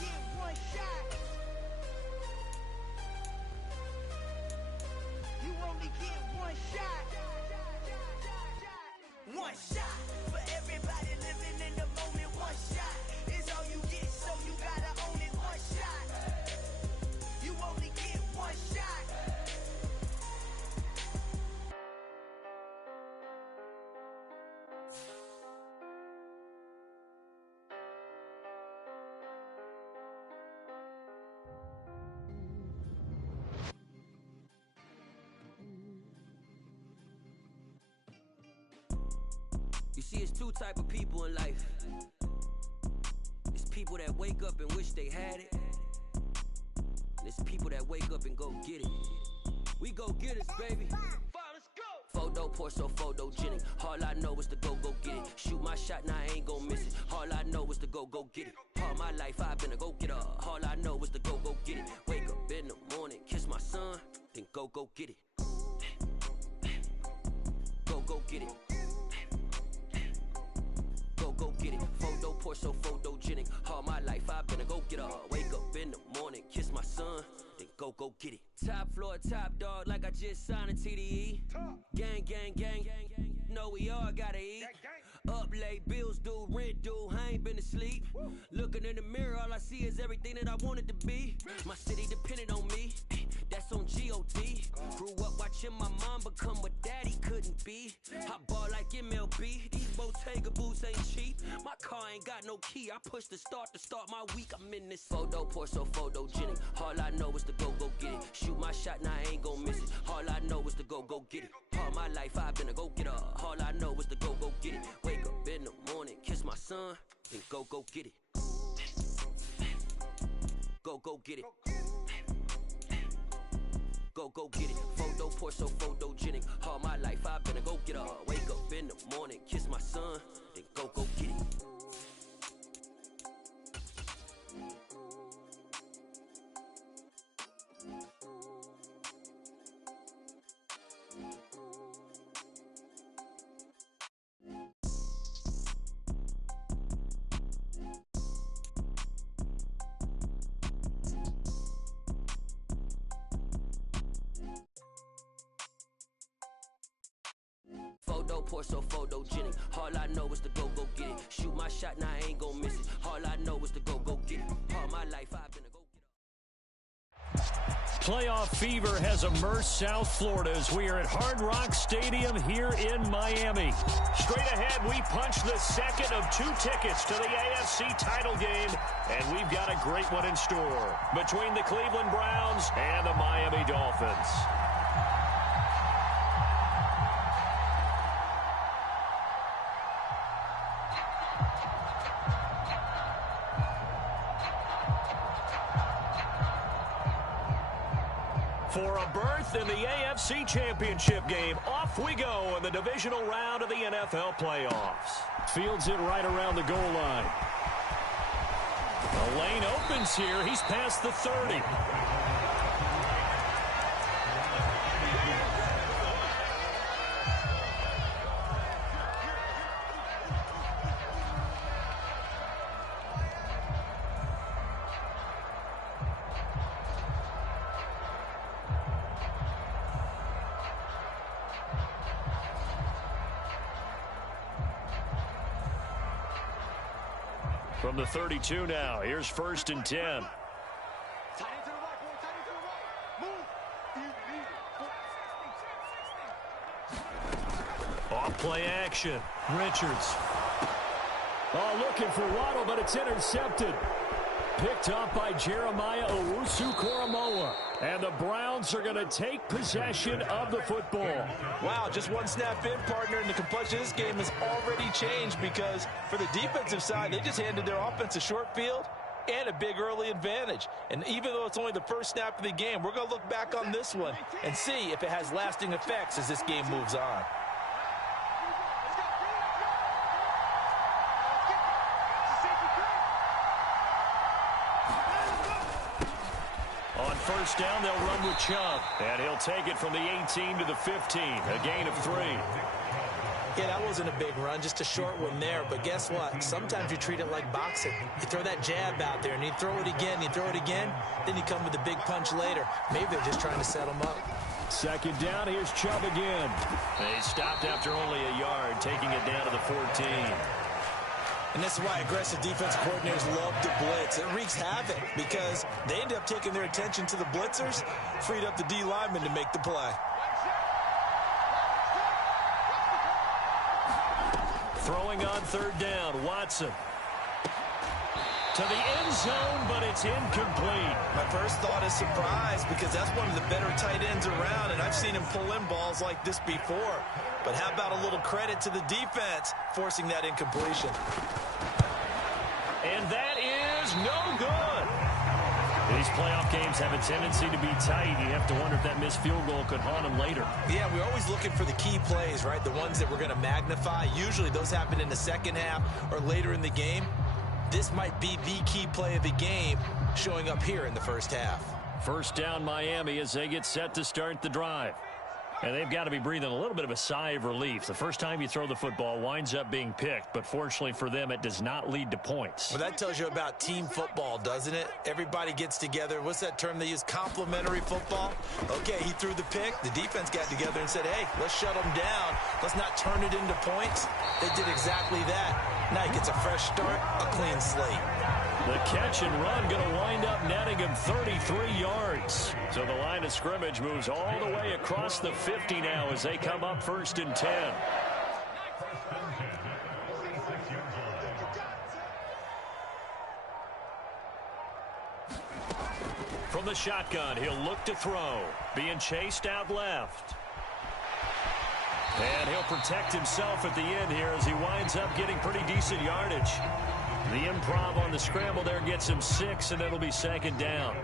get one shot. You only get one shot. One shot for everybody living in the moment. One shot is all you get, so you gotta own it. One shot. You only get one shot. You see, it's two type of people in life. It's people that wake up and wish they had it. And it's people that wake up and go get it. We go get it, baby. Let's go. Photo porso, photogenic. All I know is to go get it. Shoot my shot, now I ain't gon' miss it. All I know is to go get it. All my life I've been a go-getter. All I know is to go get it. Wake up in the morning, kiss my son, then go get it. Go get it. Go get it. Photo porso, photogenic. All my life I've been a go-getter. Wake up in the morning, kiss my son, then go get it. Top floor, top dog, like I just signed a TDE. Gang. Know we all gotta eat. Up late, bills due, rent due, I ain't been asleep. Looking in the mirror, all I see is everything that I wanted to be. My city depended on me, that's on G.O.D. Grew up watching my mom become what daddy couldn't be. I ball like MLB, these Bottega boots ain't cheap. My car ain't got no key, I push the start to start my week. I'm in this photo porso, photogenic. All I know is to go get it. Shoot my shot, now I ain't gon' miss it. All I know is to go get it. All my life I've been a go-getter. All I know is to go get it. Wake up in the morning, kiss my son, then go get it. Go get it. Go get it. Photo porso, photogenic. All my life I've been a go-getter. Wake up in the morning, kiss my son, then go get it. Photo porso, photogenic. All I know is to go get it. Shoot my shot, now I ain't gon' miss it. All I know is to go get it. All my life I've been a go-getter. Playoff fever has immersed South Florida as we are at Hard Rock Stadium here in Miami. Straight ahead, we punch the second of two tickets to the AFC title game, and we've got a great one in store between the Cleveland Browns and the Miami Dolphins. For a berth in the AFC Championship game, off we go in the divisional round of the NFL playoffs. Fields it right around the goal line. The lane opens here. He's past the 30. From the 32 now, here's 1st and 10. Off play action. Richards. Oh, looking for Waddle, but it's intercepted. Picked up by Jeremiah Owusu-Koramoah. And the Browns are going to take possession of the football. Wow, just one snap in, partner, and the complexion of this game has already changed because for the defensive side, they just handed their offense a short field and a big early advantage. And even though it's only the first snap of the game, we're going to look back on this one and see if it has lasting effects as this game moves on. On first down, they'll run with Chubb. And he'll take it from the 18 to the 15. A gain of 3. Yeah, that wasn't a big run, just a short one there. But guess what? Sometimes you treat it like boxing. You throw that jab out there, and you throw it again, then you come with a big punch later. Maybe they're just trying to set him up. Second down, here's Chubb again. They stopped after only a yard, taking it down to the 14. And this is why aggressive defensive coordinators love to blitz. It wreaks havoc because they end up taking their attention to the blitzers, freed up the D lineman to make the play. Throwing on third down, Watson. To the end zone, but it's incomplete. My first thought is surprise because that's one of the better tight ends around, and I've seen him pull in balls like this before. But how about a little credit to the defense forcing that incompletion? And that is no good. These playoff games have a tendency to be tight. You have to wonder if that missed field goal could haunt them later. Yeah, we're always looking for the key plays, right? The ones that we're going to magnify. Usually those happen in the second half or later in the game. This might be the key play of the game showing up here in the first half. First down Miami as they get set to start the drive. And they've got to be breathing a little bit of a sigh of relief. The first time you throw the football winds up being picked, but fortunately for them, it does not lead to points. Well, that tells you about team football, doesn't it? Everybody gets together. What's that term they use? Complementary football? Okay, he threw the pick. The defense got together and said, hey, let's shut them down. Let's not turn it into points. They did exactly that. Now he gets a fresh start, a clean slate. The catch and run going to wind up netting him 33 yards. So the line of scrimmage moves all the way across the 50 now as they come up 1st and 10. From the shotgun, he'll look to throw. Being chased out left. And he'll protect himself at the end here as he winds up getting pretty decent yardage. The improv on the scramble there gets him 6, and it'll be second down.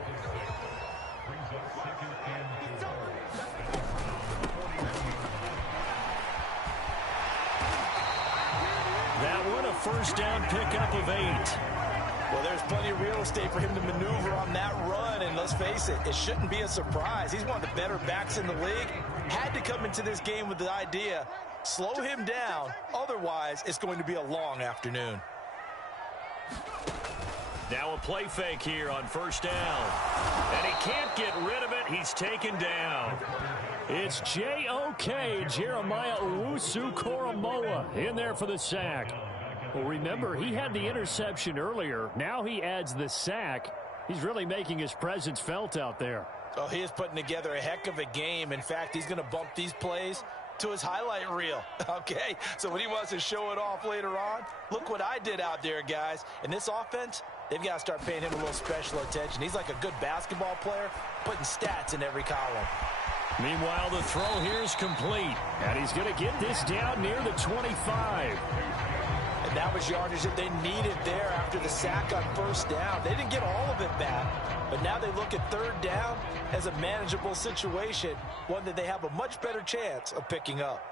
That one a first down pickup of 8. Well, there's plenty of real estate for him to maneuver on that run, and let's face it, it shouldn't be a surprise. He's one of the better backs in the league. Had to come into this game with the idea, slow him down, otherwise it's going to be a long afternoon. Now a play fake here on first down. And he can't get rid of it. He's taken down. It's J.O.K. Jeremiah Owusu-Koramoah in there for the sack. Well, remember, he had the interception earlier. Now he adds the sack. He's really making his presence felt out there. Oh, he is putting together a heck of a game. In fact, he's going to bump these plays to his highlight reel. Okay, so when he wants to show it off later on, look what I did out there, guys. In this offense, they've got to start paying him a little special attention. He's like a good basketball player, putting stats in every column. Meanwhile, the throw here is complete. And he's going to get this down near the 25. And that was yardage that they needed there after the sack on first down. They didn't get all of it back, but now they look at third down as a manageable situation, one that they have a much better chance of picking up.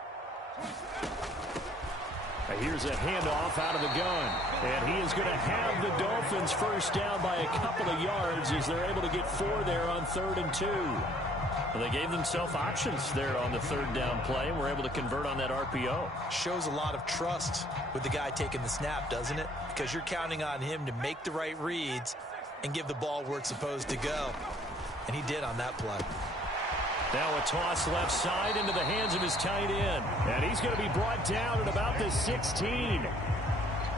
Here's a handoff out of the gun. And he is going to have the Dolphins first down by a couple of yards as they're able to get 4 there on 3rd and 2. Well, they gave themselves options there on the third down play and were able to convert on that RPO. Shows a lot of trust with the guy taking the snap, doesn't it? Because you're counting on him to make the right reads and give the ball where it's supposed to go. And he did on that play. Now a toss left side into the hands of his tight end. And he's going to be brought down at about the 16.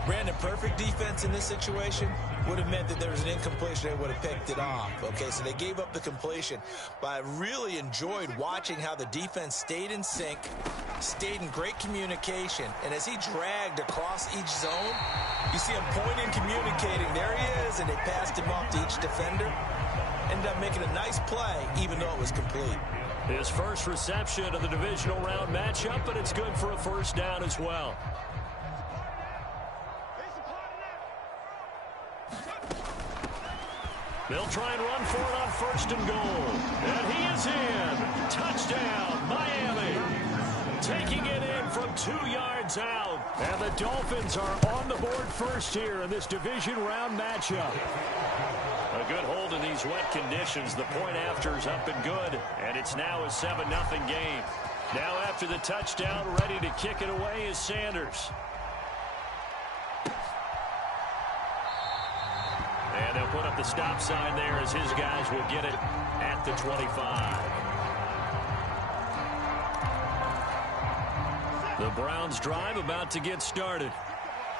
Brandon, perfect defense in this situation would have meant that there was an incompletion. They would have picked it off. Okay, so they gave up the completion. But I really enjoyed watching how the defense stayed in sync, stayed in great communication. And as he dragged across each zone, you see him pointing, communicating. There he is, and they passed him off to each defender. Ended up making a nice play, even though it was complete. His first reception of the divisional round matchup, but it's good for a first down as well. They'll try and run for it on 1st and goal. And he is in. Touchdown, Miami. Taking it in from 2 yards out. And the Dolphins are on the board first here in this division round matchup. A good hold in these wet conditions. The point after is up and good. And it's now a 7-0 game. Now after the touchdown, ready to kick it away is Sanders. And they'll put up the stop sign there as his guys will get it at the 25. The Browns drive about to get started.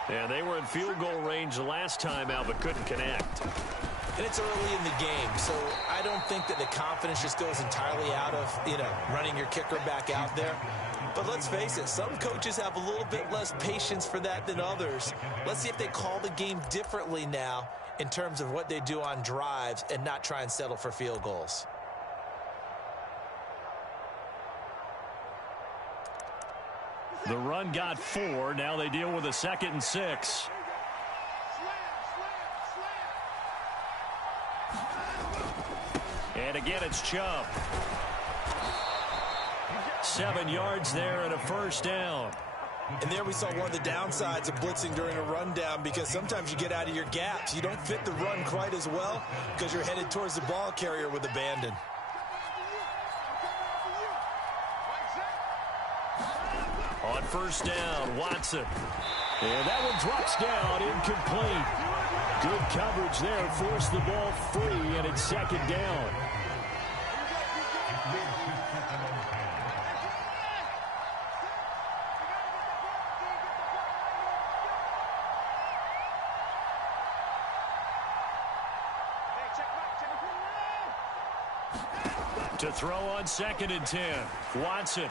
And they were in field goal range the last time out, but couldn't connect. And it's early in the game, so I don't think that the confidence just goes entirely out of, running your kicker back out there. But let's face it, some coaches have a little bit less patience for that than others. Let's see if they call the game differently now in terms of what they do on drives and not try and settle for field goals. The run got 4. Now they deal with a 2nd and 6. And again, it's Chubb. 7 yards there and a first down. And there we saw one of the downsides of blitzing during a rundown, because sometimes you get out of your gaps. You don't fit the run quite as well because you're headed towards the ball carrier with abandon. On first down, Watson. And that one drops down, incomplete. Good coverage there, forced the ball free, and it's 2nd down. To throw on 2nd and 10. Watson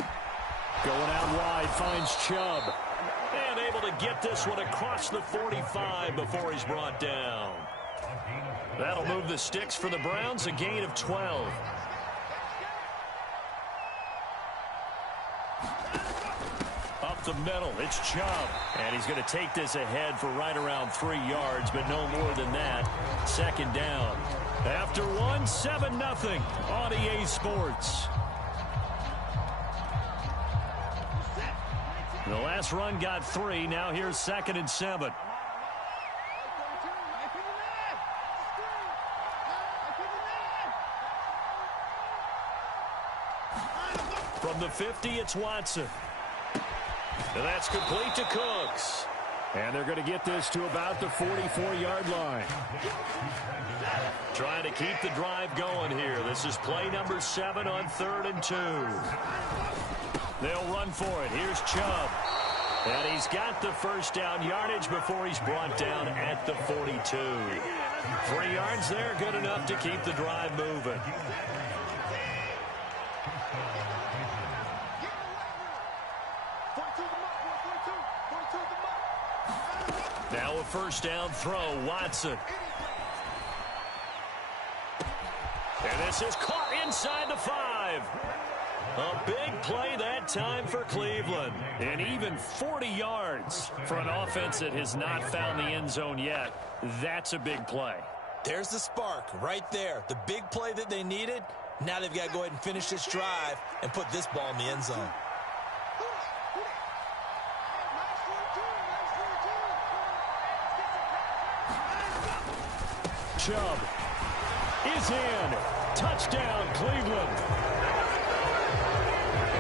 going out wide, finds Chubb. And able to get this one across the 45 before he's brought down. That'll move the sticks for the Browns, a gain of 12. Up the middle, it's Chubb. And he's going to take this ahead for right around 3 yards, but no more than that. 2nd down. After one, 7-0 on EA Sports. The last run got 3. Now here's 2nd and 7. From the 50, it's Watson. And that's complete to Cooks. And they're going to get this to about the 44-yard line. Trying to keep the drive going here. This is play number 7 on 3rd and 2. They'll run for it. Here's Chubb. And he's got the first down yardage before he's brought down at the 42. 3 yards there, good enough to keep the drive moving. Now a first down throw, Watson. And this is caught inside the 5. A big play that time for Cleveland. And even 40 yards for an offense that has not found the end zone yet. That's a big play. There's the spark right there. The big play that they needed. Now they've got to go ahead and finish this drive and put this ball in the end zone. Chubb is in. Touchdown, Cleveland.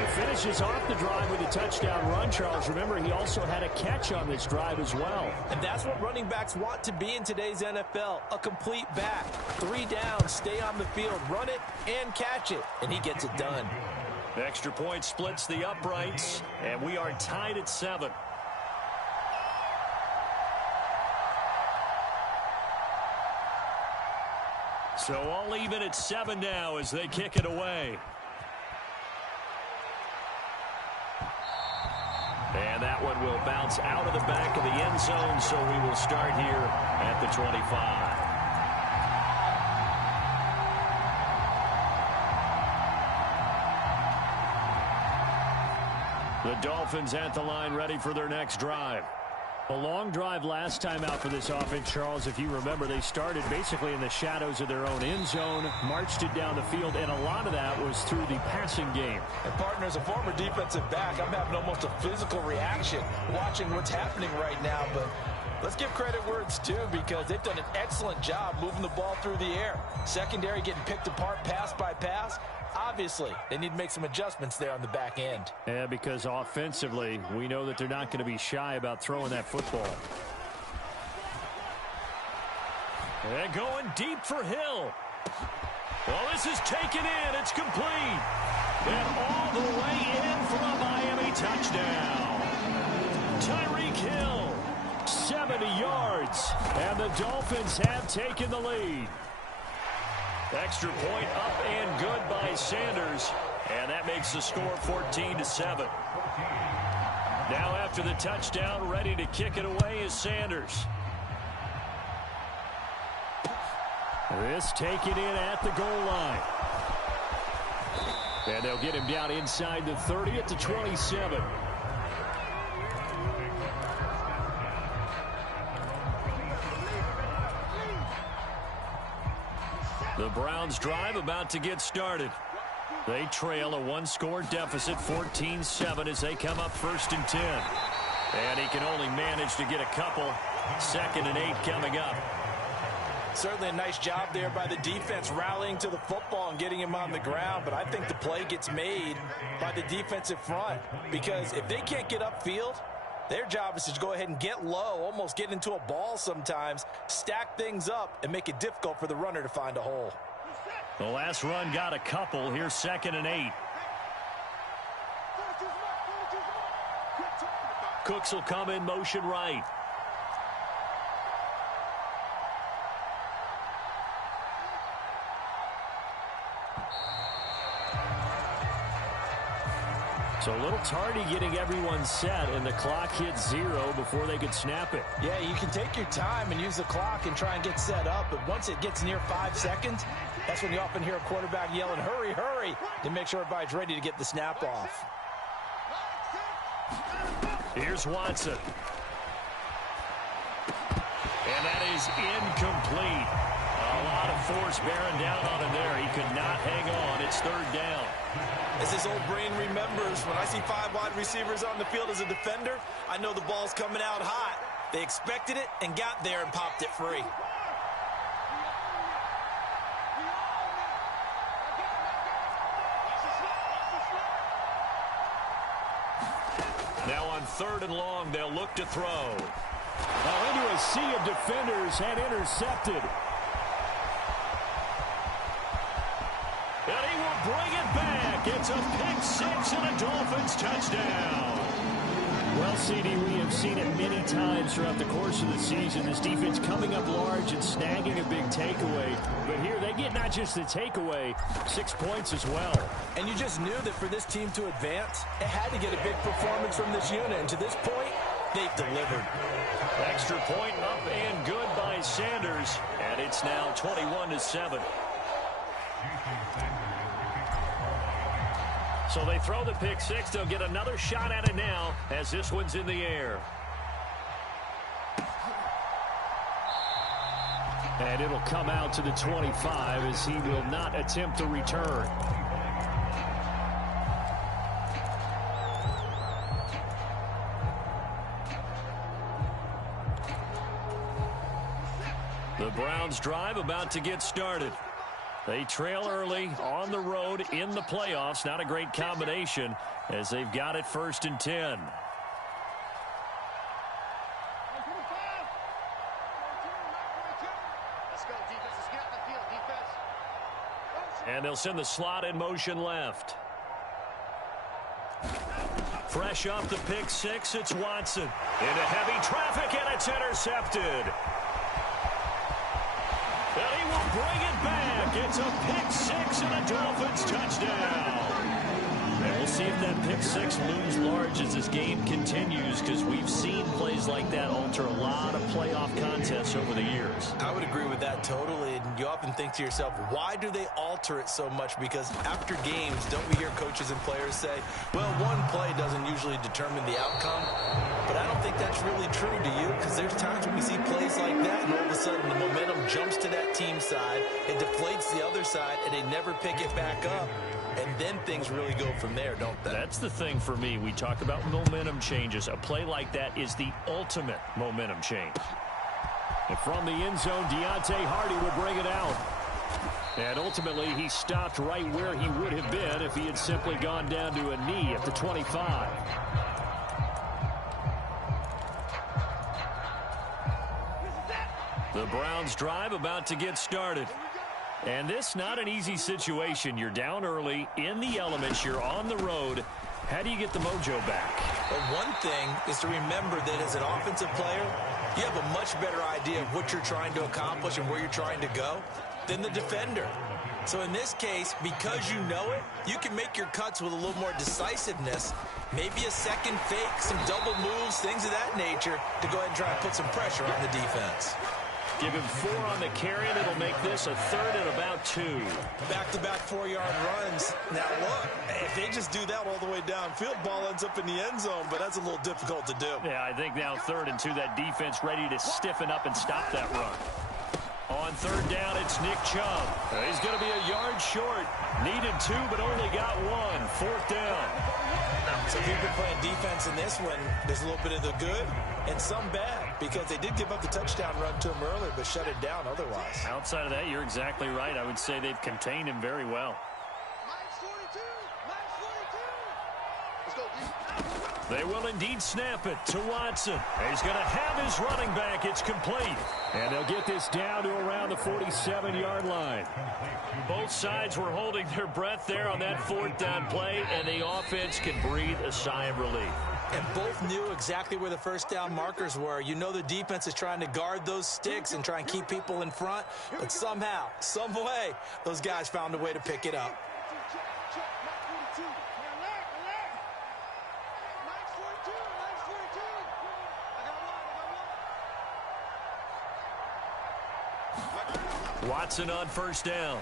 It finishes off the drive with a touchdown run, Charles. Remember, he also had a catch on this drive as well. And that's what running backs want to be in today's NFL, a complete back. 3 downs, stay on the field, run it, and catch it. And he gets it done. The extra point splits the uprights, and we are tied at 7. So all even at 7 now as they kick it away. And that one will bounce out of the back of the end zone, so we will start here at the 25. The Dolphins at the line, ready for their next drive. A long drive last time out for this offense, Charles. If you remember, they started basically in the shadows of their own end zone, marched it down the field, and a lot of that was through the passing game. And partner, as a former defensive back, I'm having almost a physical reaction watching what's happening right now. But let's give credit where it's due, because they've done an excellent job moving the ball through the air. Secondary getting picked apart pass by pass. Obviously, obviously, they need to make some adjustments there on the back end. Yeah, because offensively, we know that they're not going to be shy about throwing that football. And going deep for Hill. Well, this is taken in. It's complete. And all the way in for a Miami touchdown. Tyreek Hill, 70 yards. And the Dolphins have taken the lead. Extra point up and good by Sanders. And that makes the score 14-7. Now after the touchdown, ready to kick it away is Sanders. This taken in at the goal line. And they'll get him down inside the 30 at the 27. The Browns drive about to get started. They trail a one-score deficit, 14-7, as they come up 1st and 10. And he can only manage to get a couple. 2nd and 8 coming up. Certainly a nice job there by the defense rallying to the football and getting him on the ground, but I think the play gets made by the defensive front, because if they can't get upfield, their job is to go ahead and get low, almost get into a ball sometimes, stack things up, and make it difficult for the runner to find a hole. The last run got a couple. Here's 2nd and 8. Cooks will come in motion right. So a little tardy getting everyone set, and the clock hits 0 before they could snap it. Yeah, you can take your time and use the clock and try and get set up, but once it gets near 5 seconds, that's when you often hear a quarterback yelling, hurry, hurry, to make sure everybody's ready to get the snap off. Here's Watson. And that is incomplete. A lot of force bearing down on him there. He could not hang on. It's 3rd down. As his old brain remembers, when I see 5 wide receivers on the field as a defender, I know the ball's coming out hot. They expected it and got there and popped it free. Now on 3rd and long, they'll look to throw. Into a sea of defenders and intercepted. And he will bring it back. It's a pick 6 and a Dolphins touchdown. Well, CD, we have seen it many times throughout the course of the season. This defense coming up large and snagging a big takeaway. But here they get not just the takeaway, 6 points as well. And you just knew that for this team to advance, it had to get a big performance from this unit. And to this point, they've delivered. Extra point up and good by Sanders. And it's now 21-7. So they throw the pick 6. They'll get another shot at it now as this one's in the air. And it'll come out to the 25 as he will not attempt a return. The Browns drive about to get started. They trail early on the road in the playoffs. Not a great combination as they've got it 1st and 10. And they'll send the slot in motion left. Fresh off the pick 6, it's Watson. Into heavy traffic, and it's intercepted. And he will bring it back. It's a pick 6 and a Dolphins touchdown. And we'll see if that pick 6 looms large as this game continues, because we've seen plays like that alter a lot of playoff contests over the years. I would agree with that totally. And you often think to yourself, why do they alter it so much? Because after games, don't we hear coaches and players say, well, one play doesn't usually determine the outcome. But I don't think that's really true, do you? Because there's times when we see plays like that, and all of a sudden the momentum jumps to that team side, it deflates the other side, and they never pick it back up. And then things really go from there, don't they? That's the thing for me. We talk about momentum changes. A play like that is the ultimate momentum change. And from the end zone, Deontay Hardy will bring it out. And ultimately, he stopped right where he would have been if he had simply gone down to a knee at the 25. The Browns drive about to get started. And this not an easy situation. You're down early, in the elements, you're on the road. How do you get the mojo back? Well, one thing is to remember that as an offensive player, you have a much better idea of what you're trying to accomplish and where you're trying to go than the defender. So in this case, because you know it, you can make your cuts with a little more decisiveness, maybe a second fake, some double moves, things of that nature, to go ahead and try and put some pressure on the defense. Give him 4 on the carry, and it'll make this a third and about 2. Back-to-back 4-yard runs. Now, look, if they just do that all the way downfield, ball ends up in the end zone, but that's a little difficult to do. Yeah, I think now 3rd and 2, that defense ready to stiffen up and stop that run. On 3rd down, it's Nick Chubb. He's going to be a yard short. Needed 2, but only got 1. 4th down. So if you've been playing defense in this one, there's a little bit of the good and some bad, because they did give up the touchdown run to him earlier, but shut it down otherwise. Outside of that, you're exactly right. I would say they've contained him very well. They will indeed snap it to Watson. He's going to have his running back. It's complete. And they'll get this down to around the 47-yard line. Both sides were holding their breath there on that 4th down play, and the offense can breathe a sigh of relief. And both knew exactly where the first down markers were. You know the defense is trying to guard those sticks and try and keep people in front, but somehow, some way, those guys found a way to pick it up. Watson on 1st down.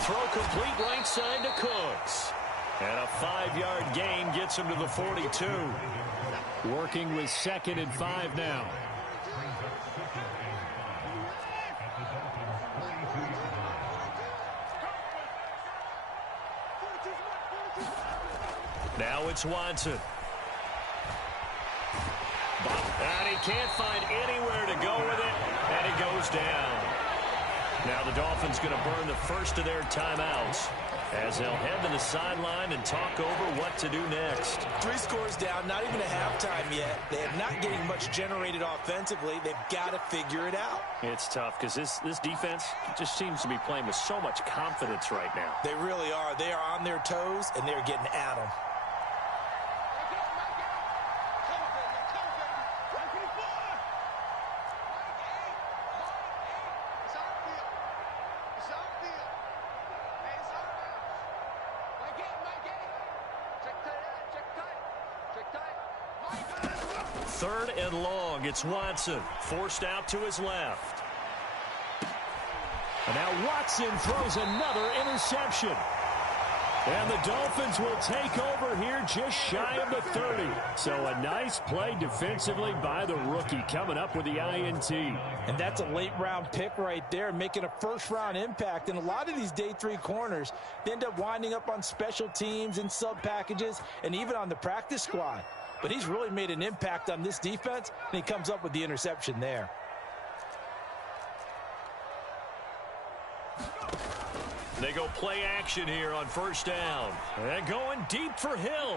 Throw complete right side to Cooks. And a 5-yard gain gets him to the 42. Working with 2nd and 5 now. Now it's Watson. And he can't find anywhere to go with it, and he goes down. Now the Dolphins going to burn the first of their timeouts as they'll head to the sideline and talk over what to do next. 3 scores down, not even a halftime yet. They're not getting much generated offensively. They've got to figure it out. It's tough because this defense just seems to be playing with so much confidence right now. They really are. They are on their toes, and they're getting at them. Third and long. It's Watson. Forced out to his left. And now Watson throws another interception. And the Dolphins will take over here just shy of the 30. So a nice play defensively by the rookie coming up with the INT. And that's a late-round pick right there, making a first-round impact. And a lot of these day 3 corners, they end up winding up on special teams and sub-packages and even on the practice squad. But he's really made an impact on this defense, and he comes up with the interception there. They go play action here on 1st down. And going deep for Hill.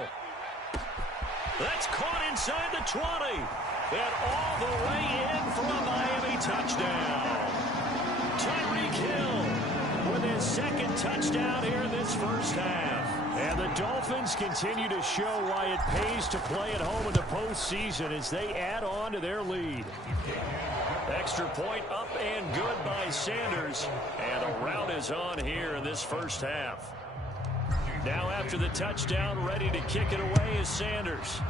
That's caught inside the 20. And all the way in for a Miami touchdown. Tyreek Hill with his 2nd touchdown here in this first half. And the Dolphins continue to show why it pays to play at home in the postseason as they add on to their lead. Extra point up and good by Sanders. And the rout is on here in this first half. Now after the touchdown, ready to kick it away is Sanders.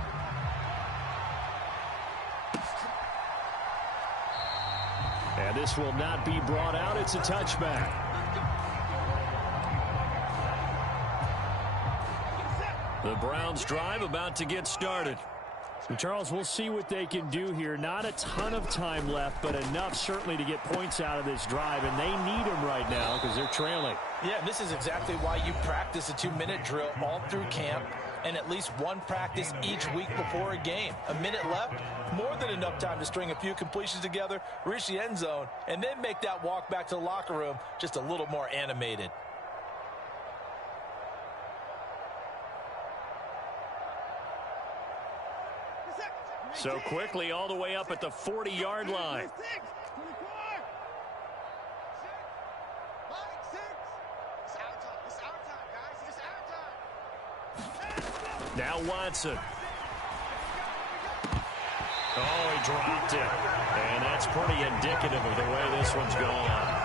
And this will not be brought out. It's a touchback. The Browns drive about to get started. And Charles, we'll see what they can do here. Not a ton of time left, but enough certainly to get points out of this drive, and they need them right now because they're trailing. Yeah, this is exactly why you practice a 2-minute drill all through camp and at least one practice each week before a game. A minute left, more than enough time to string a few completions together, reach the end zone, and then make that walk back to the locker room just a little more animated. So quickly all the way up at the 40-yard line. Now Watson. Oh, he dropped it. And that's pretty indicative of the way this one's gone.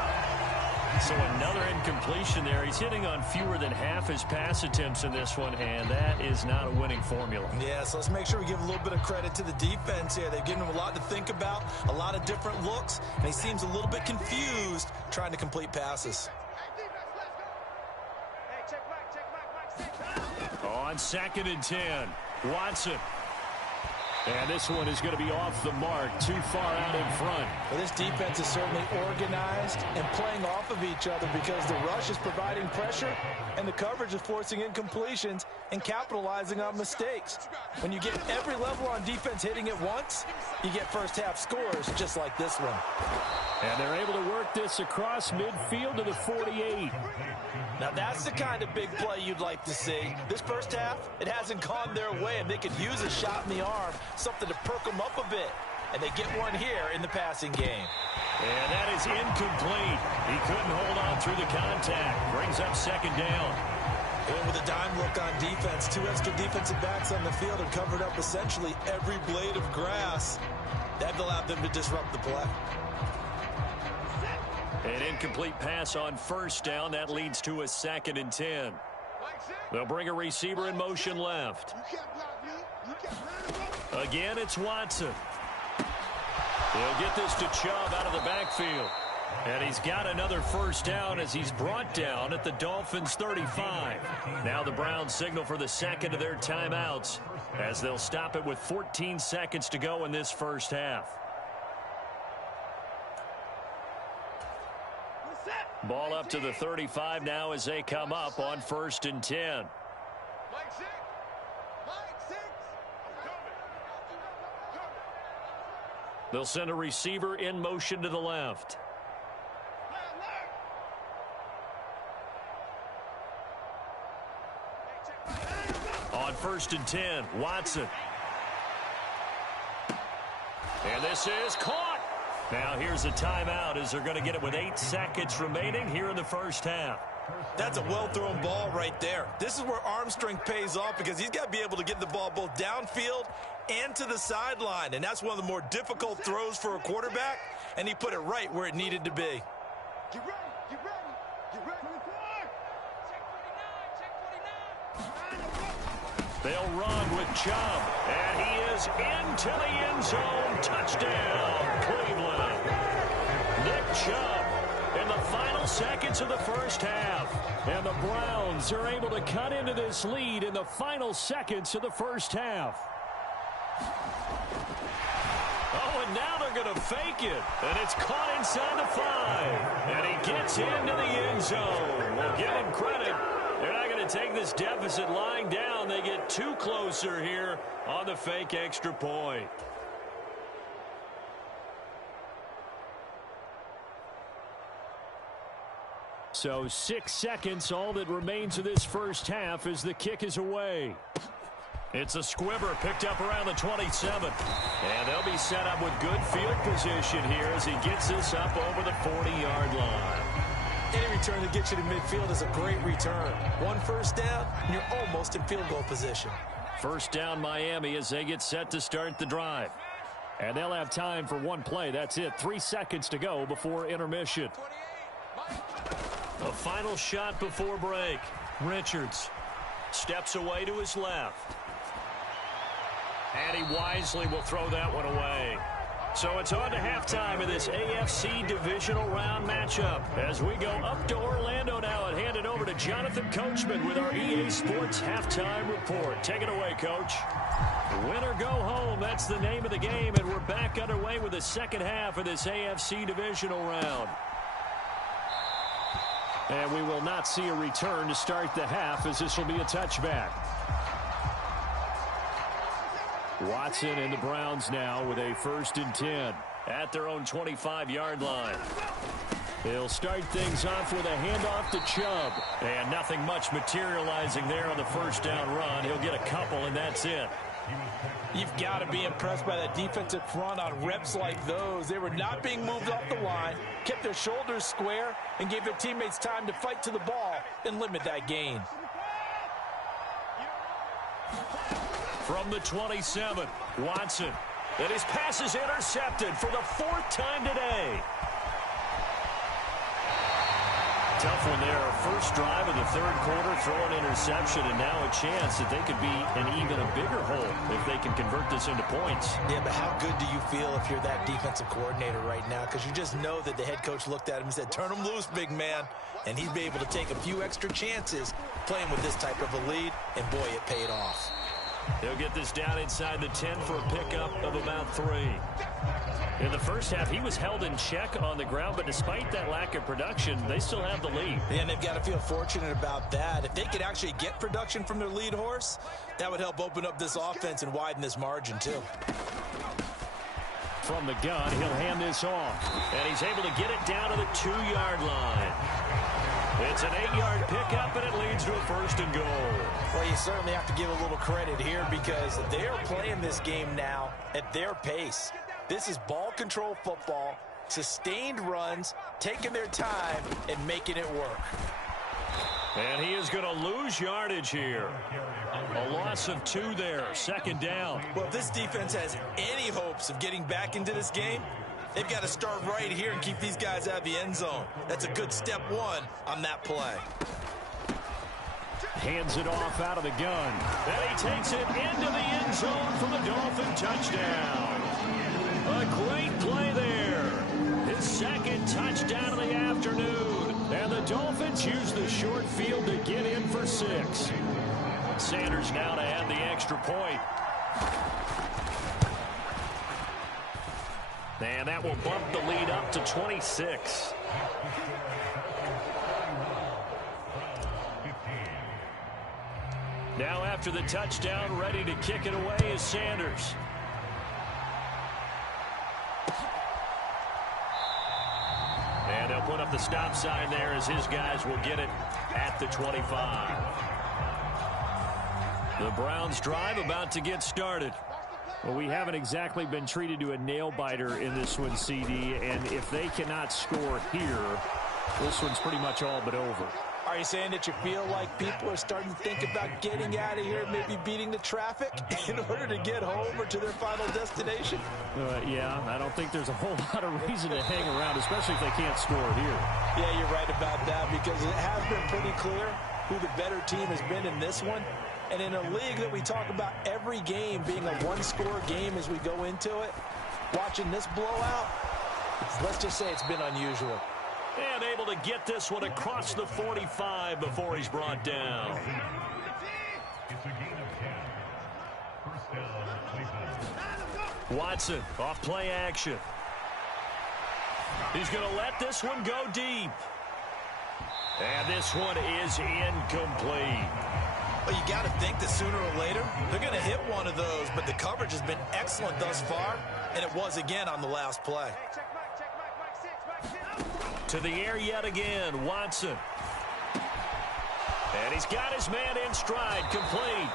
So another incompletion there. He's hitting on fewer than half his pass attempts in this one, and that is not a winning formula. Yeah, so let's make sure we give a little bit of credit to the defense here. They've given him a lot to think about, a lot of different looks, and he seems a little bit confused trying to complete passes. On 2nd and 10, Watson. And this one is going to be off the mark, too far out in front. Well, this defense is certainly organized and playing off of each other because the rush is providing pressure and the coverage is forcing incompletions and capitalizing on mistakes. When you get every level on defense hitting at once, you get first half scores just like this one. And they're able to work this across midfield to the 48. Now that's the kind of big play you'd like to see. This first half, it hasn't gone their way, and they could use a shot in the arm, something to perk them up a bit. And they get one here in the passing game. And that is incomplete. He couldn't hold on through the contact. Brings up 2nd down. And with a dime look on defense, 2 extra defensive backs on the field and covered up essentially every blade of grass. That allowed them to disrupt the play. An incomplete pass on 1st down. That leads to a 2nd and 10. They'll bring a receiver in motion left. Again, it's Watson. He'll get this to Chubb out of the backfield. And he's got another 1st down as he's brought down at the Dolphins' 35. Now the Browns signal for the 2nd of their timeouts as they'll stop it with 14 seconds to go in this first half. Ball up to the 35 now as they come up on 1st and 10. They'll send a receiver in motion to the left. On 1st and 10, Watson. And this is caught. Now here's a timeout as they're going to get it with 8 seconds remaining here in the first half. That's a well-thrown ball right there. This is where arm strength pays off because he's got to be able to get the ball both downfield and to the sideline. And that's one of the more difficult throws for a quarterback, and he put it right where it needed to be. Get ready, get ready, get ready. They'll run with Chubb, and he is into the end zone. Touchdown, Cleveland. Nick Chubb in the final seconds of the first half. And the Browns are able to cut into this lead in the final seconds of the first half. Oh, and now they're going to fake it. And it's caught inside the 5. And he gets into the end zone. We'll give him credit. They're not going to take this deficit lying down. They get 2 closer here on the fake extra point. So 6 seconds, all that remains of this first half as the kick is away. It's a squibber picked up around the 27. And they'll be set up with good field position here as he gets this up over the 40-yard line. Any return that gets you to midfield is a great return. 1 first down, and you're almost in field goal position. 1st down Miami as they get set to start the drive. And they'll have time for 1 play. That's it. 3 seconds to go before intermission. A final shot before break. Richards steps away to his left. And he wisely will throw that one away. So it's on to halftime of this AFC divisional round matchup as we go up to Orlando now and hand it over to Jonathan Coachman with our EA Sports halftime report. Take it away, Coach. Win or go home, that's the name of the game, and we're back underway with the second half of this AFC divisional round. And we will not see a return to start the half as this will be a touchback. Watson and the Browns now with a 1st and 10 at their own 25-yard line. They'll start things off with a handoff to Chubb. And nothing much materializing there on the first down run. He'll get a couple, and that's it. You've got to be impressed by that defensive front on reps like those. They were not being moved off the line, kept their shoulders square, and gave their teammates time to fight to the ball and limit that gain. From the 27, Watson. And his pass is intercepted for the 4th time today. Tough one there. First drive of the 3rd quarter, throw an interception, and now a chance that they could be in even a bigger hole if they can convert this into points. Yeah, but how good do you feel if you're that defensive coordinator right now? Because you just know that the head coach looked at him and said, turn him loose, big man. And he'd be able to take a few extra chances playing with this type of a lead, and boy, it paid off. He'll get this down inside the 10 for a pickup of about 3. In the first half, he was held in check on the ground, but despite that lack of production, they still have the lead. And they've got to feel fortunate about that. If they could actually get production from their lead horse, that would help open up this offense and widen this margin, too. From the gun, he'll hand this off, and he's able to get it down to the 2-yard line. It's an 8-yard pickup, and it leads to a 1st and goal. Well, you certainly have to give a little credit here because they're playing this game now at their pace. This is ball control football, sustained runs, taking their time, and making it work. And he is going to lose yardage here. A loss of 2 there, 2nd down. Well, if this defense has any hopes of getting back into this game, they've got to start right here and keep these guys out of the end zone. That's a good step 1 on that play. Hands it off out of the gun. And he takes it into the end zone for the Dolphin touchdown. A great play there. His 2nd touchdown of the afternoon. And the Dolphins use the short field to get in for 6. Sanders now to add the extra point. And that will bump the lead up to 26. Now after the touchdown, ready to kick it away is Sanders. And they'll put up the stop sign there as his guys will get it at the 25. The Browns drive about to get started. Well, we haven't exactly been treated to a nail-biter in this one, CD, and if they cannot score here, this one's pretty much all but over. Are you saying that you feel like people are starting to think about getting out of here, maybe beating the traffic in order to get home or to their final destination? Yeah, I don't think there's a whole lot of reason to hang around, especially if they can't score here. Yeah, you're right about that because it has been pretty clear who the better team has been in this one. And in a league that we talk about every game being a one-score game as we go into it, watching this blowout, let's just say it's been unusual. And able to get this one across the 45 before he's brought down. Watson off play action. He's going to let this one go deep. And this one is incomplete. Well, you got to think that sooner or later they're going to hit one of those, but the coverage has been excellent thus far, and it was again on the last play. To the air yet again, Watson. And he's got his man in stride, complete.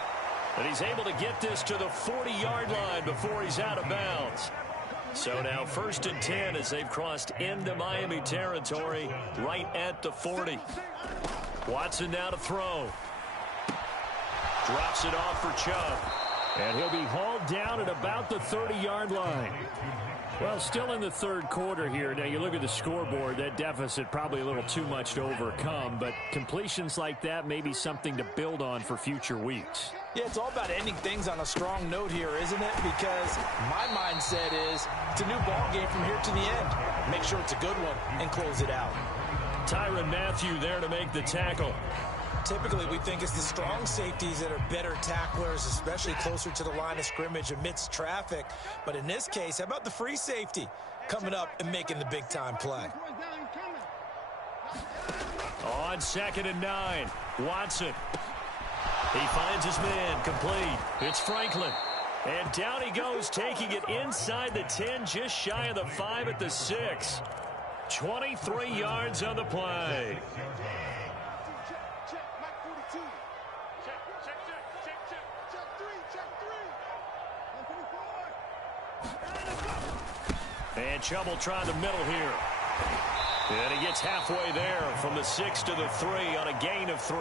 And he's able to get this to the 40-yard line before he's out of bounds. So now 1st and 10 as they've crossed into Miami territory right at the 40. Watson now to throw. Drops it off for Chubb. And he'll be hauled down at about the 30-yard line. Well, still in the 3rd quarter here. Now, you look at the scoreboard, that deficit probably a little too much to overcome, but completions like that may be something to build on for future weeks. Yeah, it's all about ending things on a strong note here, isn't it? Because my mindset is it's a new ball game from here to the end. Make sure it's a good one and close it out. Tyrann Mathieu there to make the tackle. Typically, we think it's the strong safeties that are better tacklers, especially closer to the line of scrimmage amidst traffic. But in this case, how about the free safety coming up and making the big-time play? On 2nd and 9, Watson. He finds his man, complete. It's Franklin. And down he goes, taking it inside the 10, just shy of the 5 at the 6. 23 yards on the play. And trouble trying the middle here. And he gets halfway there from the 6 to the 3 on a gain of 3.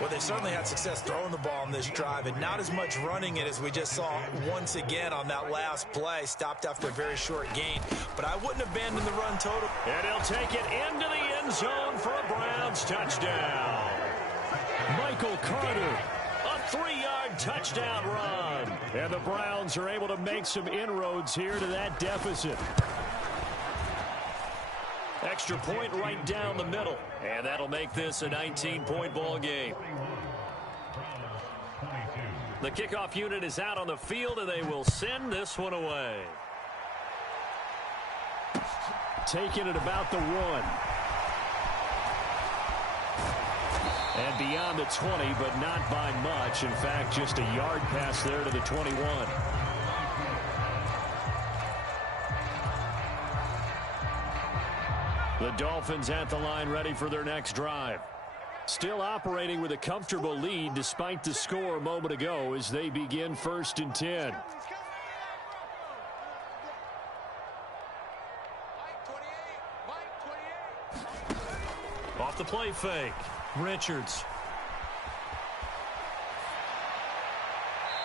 Well, they certainly had success throwing the ball on this drive, and not as much running it as we just saw once again on that last play. Stopped after a very short gain, but I wouldn't abandon the run total. And he'll take it into the end zone for a Browns touchdown. Michael Carter, a 3-yard touchdown run. And the Browns are able to make some inroads here to that deficit. Extra point right down the middle. And that'll make this a 19-point ball game. The kickoff unit is out on the field, and they will send this one away. Taking it about the 1. And beyond the 20, but not by much. In fact, just a yard pass there to the 21. The Dolphins at the line, ready for their next drive. Still operating with a comfortable lead despite the score a moment ago as they begin 1st and 10. Off the play fake. Richards.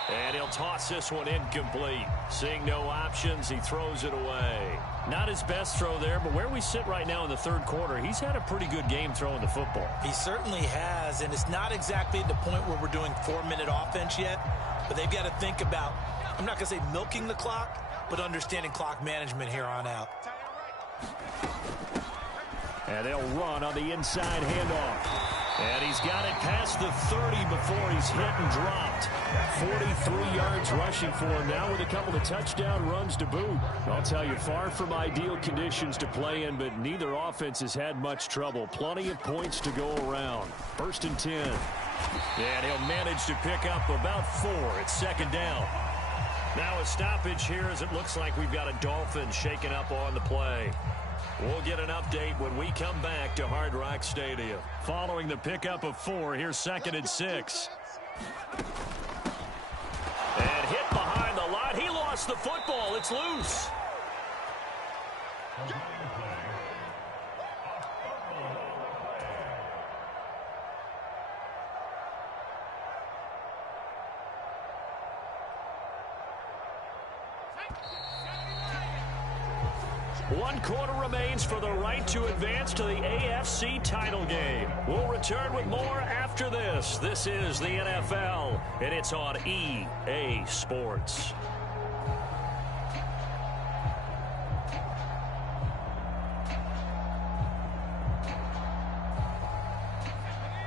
And he'll toss this one incomplete. Seeing no options, he throws it away. Not his best throw there, but where we sit right now in the 3rd quarter, he's had a pretty good game throwing the football. He certainly has, and it's not exactly at the point where we're doing 4-minute offense yet, but they've got to think about, I'm not going to say milking the clock, but understanding clock management here on out. And they'll run on the inside handoff. And he's got it past the 30 before he's hit and dropped. 43 yards rushing for him now with a couple of touchdown runs to boot. I'll tell you, far from ideal conditions to play in, but neither offense has had much trouble. Plenty of points to go around. 1st and 10. And he'll manage to pick up about 4 at 2nd down. Now a stoppage here as it looks like we've got a Dolphin shaken up on the play. We'll get an update when we come back to Hard Rock Stadium. Following the pickup of 4, here's 2nd and 6. And hit behind the line. He lost the football. It's loose. One quarter remains for the right to advance to the AFC title game. We'll return with more after this. This is the NFL, and it's on EA Sports.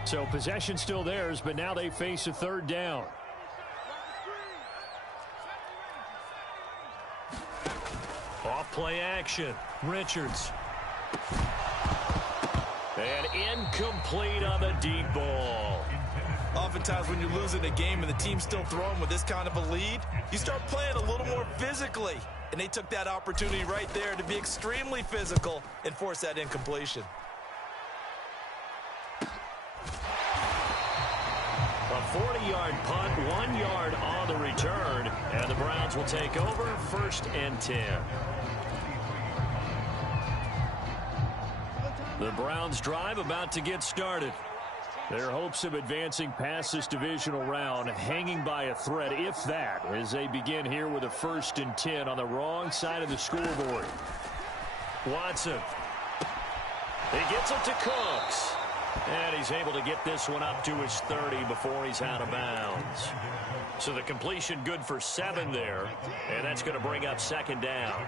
So possession still theirs, but now they face a 3rd down. Off-play action. Richards. And incomplete on the deep ball. Oftentimes when you're losing a game and the team's still throwing with this kind of a lead, you start playing a little more physically. And they took that opportunity right there to be extremely physical and force that incompletion. A 40-yard punt, 1 yard on the return, and the Browns will take over 1st and 10. The Browns drive about to get started. Their hopes of advancing past this divisional round hanging by a thread, if that, as they begin here with a 1st and 10 on the wrong side of the scoreboard. Watson. He gets it to Cooks. And he's able to get this one up to his 30 before he's out of bounds. So the completion good for 7 there. And that's going to bring up 2nd down.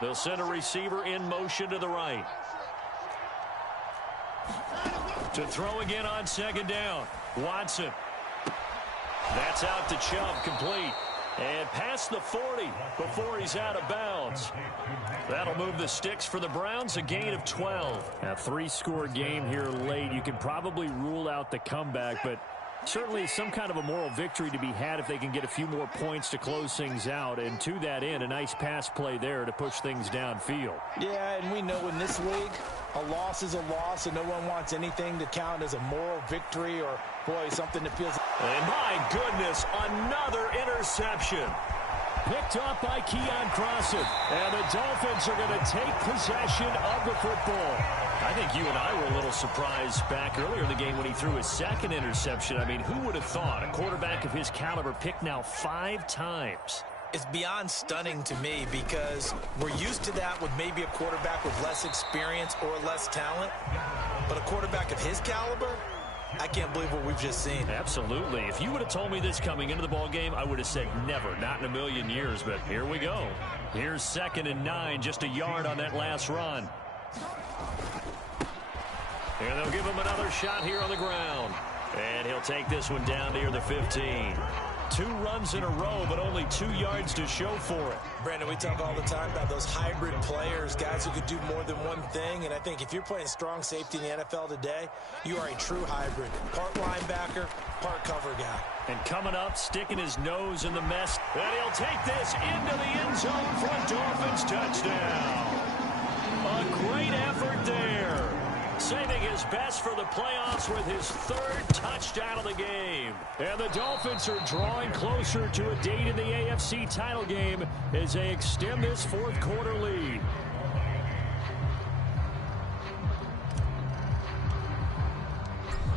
They'll send a receiver in motion to the right. To throw again on 2nd down. Watson. That's out to Chubb, complete. And past the 40 before he's out of bounds. That'll move the sticks for the Browns, a gain of 12. A 3-score game here late. You can probably rule out the comeback, but certainly some kind of a moral victory to be had if they can get a few more points to close things out. And to that end, a nice pass play there to push things downfield. Yeah, and we know in this league, a loss is a loss, and no one wants anything to count as a moral victory or, boy, something that feels... And my goodness, another interception. Picked up by Keon Crossan. And the Dolphins are going to take possession of the football. I think you and I were a little surprised back earlier in the game when he threw his second interception. I mean, who would have thought a quarterback of his caliber picked now 5 times? It's beyond stunning to me because we're used to that with maybe a quarterback with less experience or less talent. But a quarterback of his caliber, I can't believe what we've just seen. Absolutely. If you would have told me this coming into the ball game, I would have said never, not in a million years. But here we go. Here's 2nd and 9, just a yard on that last run. And they'll give him another shot here on the ground. And he'll take this one down near the 15. 2 runs in a row, but only 2 yards to show for it. Brandon, we talk all the time about those hybrid players, guys who could do more than one thing. And I think if you're playing strong safety in the NFL today, you are a true hybrid. Part linebacker, part cover guy. And coming up, sticking his nose in the mess. And he'll take this into the end zone for a Dolphins touchdown. A great effort there. Saving his best for the playoffs with his 3rd touchdown of the game. And the Dolphins are drawing closer to a date in the AFC title game as they extend this 4th quarter lead.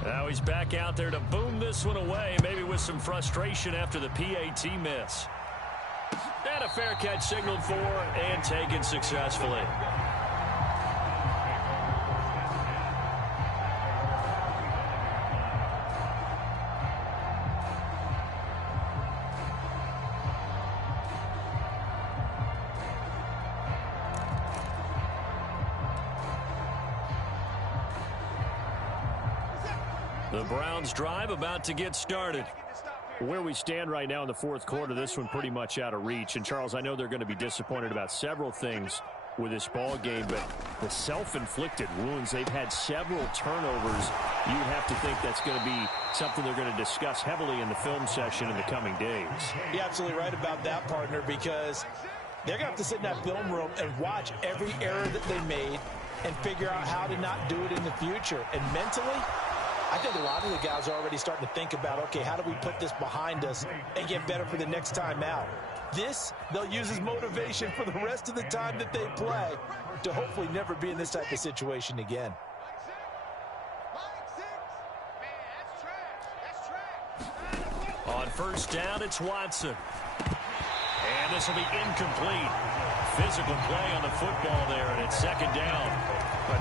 Now he's back out there to boom this one away, maybe with some frustration after the PAT miss. And a fair catch signaled for and taken successfully. The Browns drive about to get started. Where we stand right now in the 4th quarter, this one pretty much out of reach. And, Charles, I know they're going to be disappointed about several things with this ball game, but the self-inflicted wounds, they've had several turnovers. You'd have to think that's going to be something they're going to discuss heavily in the film session in the coming days. You're absolutely right about that, partner, because they're going to have to sit in that film room and watch every error that they made and figure out how to not do it in the future. And mentally, I think a lot of the guys are already starting to think about, okay, how do we put this behind us and get better for the next time out? This, they'll use as motivation for the rest of the time that they play to hopefully never be in this type of situation again. On 1st down, it's Watson. And this will be incomplete. Physical play on the football there, and it's 2nd down.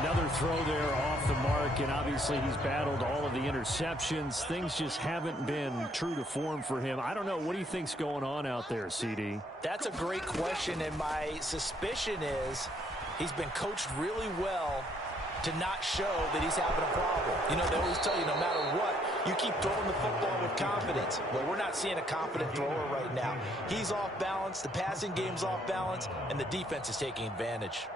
Another throw there off the mark, and obviously he's battled all of the interceptions. Things just haven't been true to form for him. I don't know. What do you think's going on out there, CD? That's a great question, and my suspicion is he's been coached really well to not show that he's having a problem. You know, they always tell you no matter what, you keep throwing the football with confidence. Well, we're not seeing a confident thrower right now. He's off balance, the passing game's off balance, and the defense is taking advantage.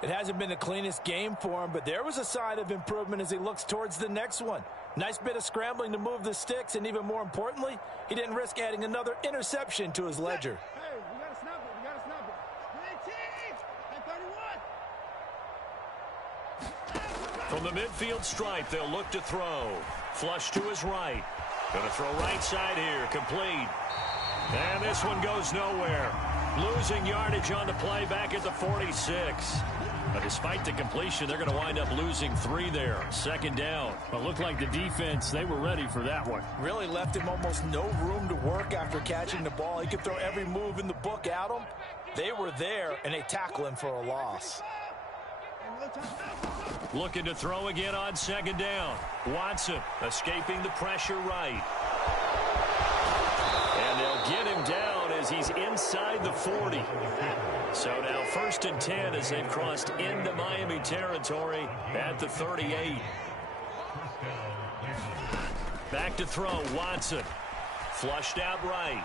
It hasn't been the cleanest game for him, but there was a sign of improvement as he looks towards the next one. Nice bit of scrambling to move the sticks, and even more importantly, he didn't risk adding another interception to his ledger. Hey, we got to snap it. We got to snap it. 31. From the midfield stripe, they'll look to throw. Flush to his right. Going to throw right side here. Complete. And this one goes nowhere. Losing yardage on the play back at the 46. But despite the completion, they're going to wind up losing 3 there. 2nd down. But looked like the defense, they were ready for that one. Really left him almost no room to work after catching the ball. He could throw every move in the book at him. They were there, and they tackle him for a loss. Looking to throw again on 2nd down. Watson escaping the pressure right. And they'll get him down as he's inside the 40. So now 1st and 10 as they've crossed into Miami territory at the 38. Back to throw, Watson. Flushed out right.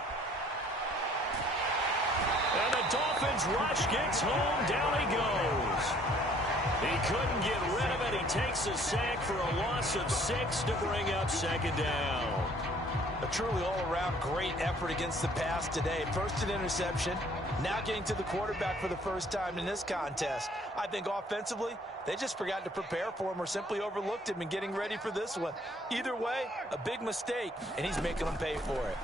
And the Dolphins rush gets home. Down he goes. He couldn't get rid of it. He takes a sack for a loss of 6 to bring up second down. A truly all-around great effort against the pass today. First an interception, now getting to the quarterback for the first time in this contest. I think offensively, they just forgot to prepare for him or simply overlooked him in getting ready for this one. Either way, a big mistake, and he's making them pay for it.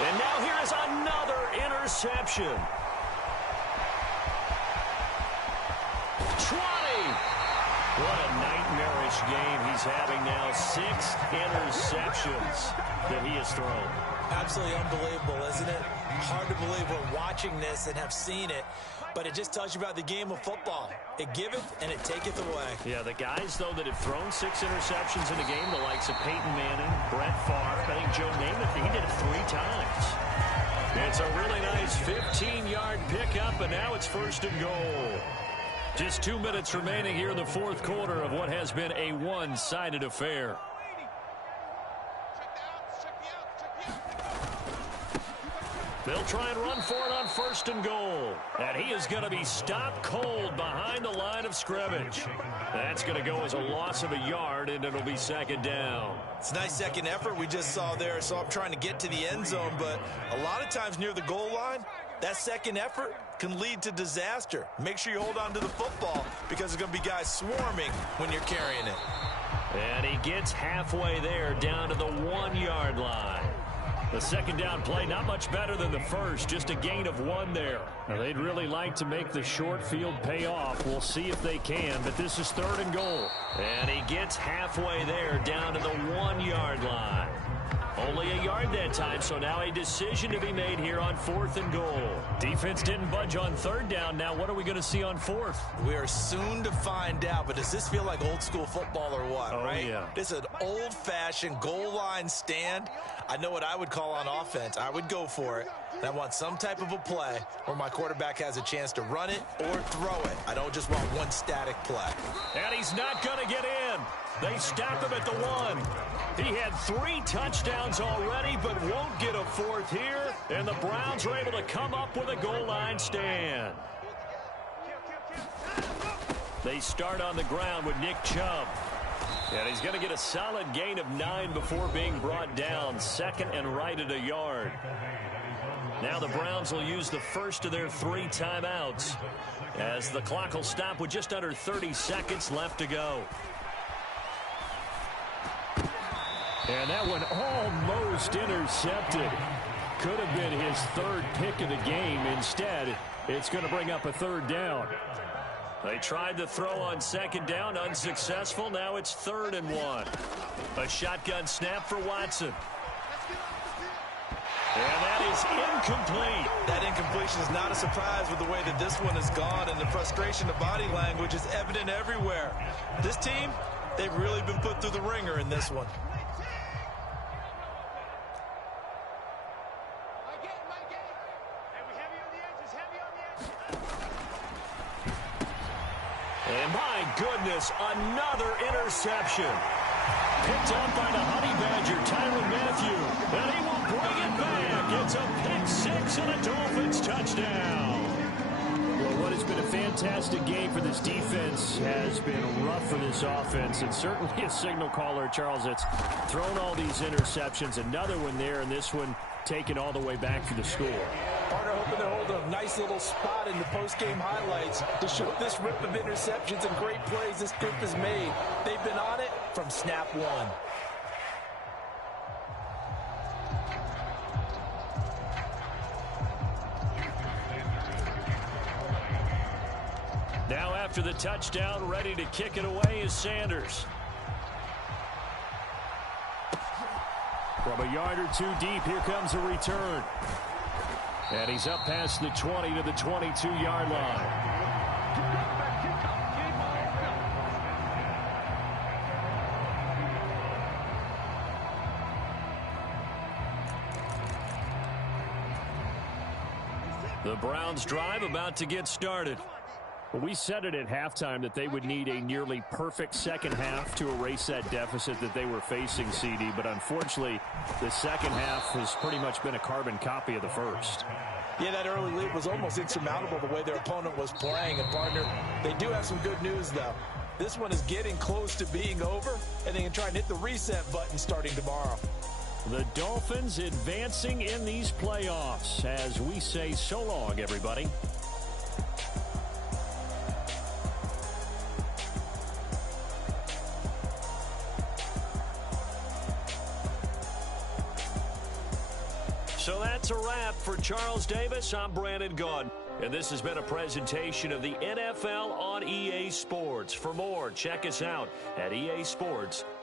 And now here is another interception. 20. What a nightmarish game he's having now. 6 interceptions that he has thrown. Absolutely unbelievable, isn't it? Hard to believe we're watching this and have seen it, but it just tells you about the game of football. It giveth and it taketh away. Yeah, the guys, though, that have thrown 6 interceptions in a game, the likes of Peyton Manning, Brett Favre, I think Joe Namath, he did it 3 times. It's a really nice 15-yard pickup, and now it's first and goal. Just 2 minutes remaining here in the fourth quarter of what has been a one-sided affair. They'll try and run for it on first and goal. And he is going to be stopped cold behind the line of scrimmage. That's going to go as a loss of a yard, and it'll be second down. It's a nice second effort we just saw there. So I'm trying to get to the end zone, but a lot of times near the goal line, that second effort can lead to disaster. Make sure you hold on to the football because there's going to be guys swarming when you're carrying it. And he gets halfway there down to the 1-yard line. The second down play, not much better than the first, just a gain of 1 there. Now, they'd really like to make the short field pay off. We'll see if they can, but this is third and goal. And he gets halfway there down to the 1-yard line. Only a yard that time, so now a decision to be made here on fourth and goal. Defense didn't budge on third down. Now what are we going to see on fourth? We are soon to find out, but does this feel like old school football or what, right? Yeah. This is an old-fashioned goal line stand. I know what I would call on offense. I would go for it. And I want some type of a play where my quarterback has a chance to run it or throw it. I don't just want one static play. And he's not going to get in. They stop him at the 1. He had 3 touchdowns already, but won't get a 4th here. And the Browns are able to come up with a goal line stand. They start on the ground with Nick Chubb. And he's going to get a solid gain of 9 before being brought down. Second and right at a yard. Now the Browns will use the first of their 3 timeouts as the clock will stop with just under 30 seconds left to go. And that one almost intercepted. Could have been his 3rd pick of the game. Instead, it's going to bring up a 3rd down. They tried to throw on second down, unsuccessful. Now it's 3rd and 1. A shotgun snap for Watson. And that is incomplete. That incompletion is not a surprise with the way that this one has gone, and the frustration of body language is evident everywhere. This team, they've really been put through the ringer in this one. And my goodness, another interception. Picked up by the Honey Badger, Tyrann Mathieu. And he will bring it back. It's a pick 6 and a Dolphins touchdown. Well, what has been a fantastic game for this defense has been rough for this offense. And certainly a signal caller, Charles, that's thrown all these interceptions. Another one there, and this one taken all the way back for the score. Partner hoping to hold a nice little spot in the post-game highlights to show this rip of interceptions and great plays this group has made. They've been on it from snap 1. Now after the touchdown, ready to kick it away is Sanders. From a yard or 2 deep, here comes a return. And he's up past the 20 to the 22-yard line. The Browns drive about to get started. Well, we said it at halftime that they would need a nearly perfect second half to erase that deficit that they were facing, CD. But unfortunately, the second half has pretty much been a carbon copy of the first. Yeah, that early lead was almost insurmountable the way their opponent was playing. And, partner, they do have some good news, though. This one is getting close to being over, and they can try and hit the reset button starting tomorrow. The Dolphins advancing in these playoffs as we say so long, everybody. So that's a wrap for Charles Davis. I'm Brandon Gaudin. And this has been a presentation of the NFL on EA Sports. For more, check us out at easports.com.